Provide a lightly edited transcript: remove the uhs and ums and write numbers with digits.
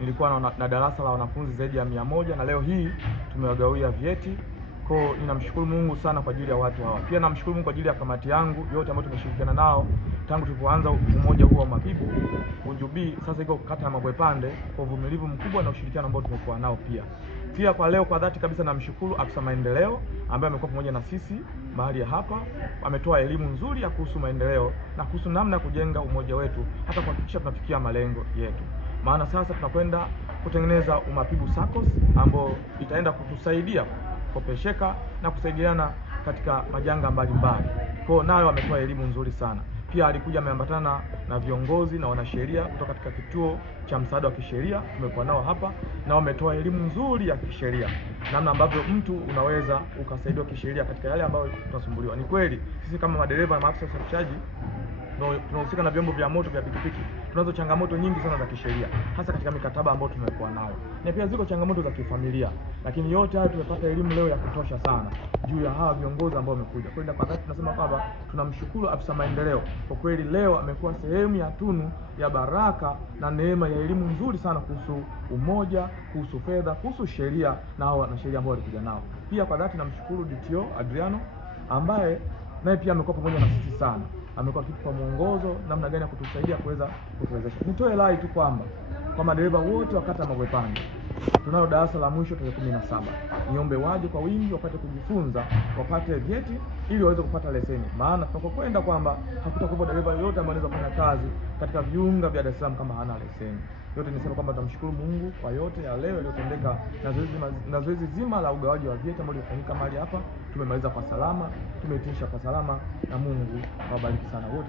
nilikuwa na darasa la wanafunzi zaidi ya 100 na leo hii tumewagawia vyeti. Kwa ninamshukuru Mungu sana kwa ajili ya watu hawa. Pia namshukuru Mungu kwa ajili ya kamati yangu yote ambayo tumeshirikiana nao tangu tulipoanza umoja huu wa mabibu Unjubi, sasa iko kata ya Mabwepande, kwa uvumilivu mkubwa na ushirikiano ambao tumekuwa nao. Pia kwa leo kwa dhati kabisa namshukuru afisa maendeleo ambaye amekuwa pamoja na sisi mahali hapa. Ametoa elimu nzuri ya kuhusu maendeleo na kuhusu namna ya kujenga umoja wetu hata kuhakikisha tunafikia malengo yetu. Maana sasa tunakwenda kutengeneza Umapibu SACCOS ambao itaenda kutusaidia kopesheka na kusaidiana katika majanga mbalimbali. Kwa nayo wametoa elimu nzuri sana. Pia alikuja ameambatana na viongozi na wanasheria kutoka katika kituo cha msaada wa kisheria, tumekuwa nao hapa na wametoa elimu nzuri ya kisheria, namna ambavyo mtu unaweza ukasaidiwa kisheria katika yale ambayo tunasumbuliwa. Ni kweli sisi kama madereva na maafisa usafirishaji tunahusika na vyombo vya moto vya pikipiki, tunazo changamoto nyingi sana za kisheria, hasa katika mikataba ambayo tumekuwa nayo, na pia ziko changamoto za kifamilia. Lakini yote haya tumepata elimu leo ya kutosha sana juu ya hawa viongozi ambao wamekuja. Kwa hiyo kwa dhati tunasema kwamba tunamshukuru afisa maendeleo, kwa kweli leo amekuwa sehemu ya tunu ya baraka na neema ya elimu nzuri sana kuhusu umoja, kuhusu fedha, kuhusu sheria na hao na sheria ambao walikuja nao. Pia kwa dhati namshukuru DTO Adriano ambaye naye pia amekuwa pamoja na sisi sana. Amekuwa akitupa mwongozo namna gani ya kutusaidia kuweza kutuwezesha. Nitoe rai tu kwamba kwa madereva wote wa kata ya Mabwepande tunalo darasa la mwisho tarehe 17. Niombe waje kwa wingi wapate kujifunza, wapate vyeti ili waweze kupata leseni. Maana tunapokwenda kwamba hakutakuwa dereva yote ambaye anaweza kufanya kazi katika viunga vya Dar es Salaam kama hana leseni. Yote nisema kwamba tunamshukuru Mungu kwa yote ya leo yaliyotendeka na zoezi zima la ugawaji wa vyeti ambalo lilifanyika mahali hapa. Tumemaliza kwa salama, tumehitimisha kwa salama na Mungu awabariki sana wote.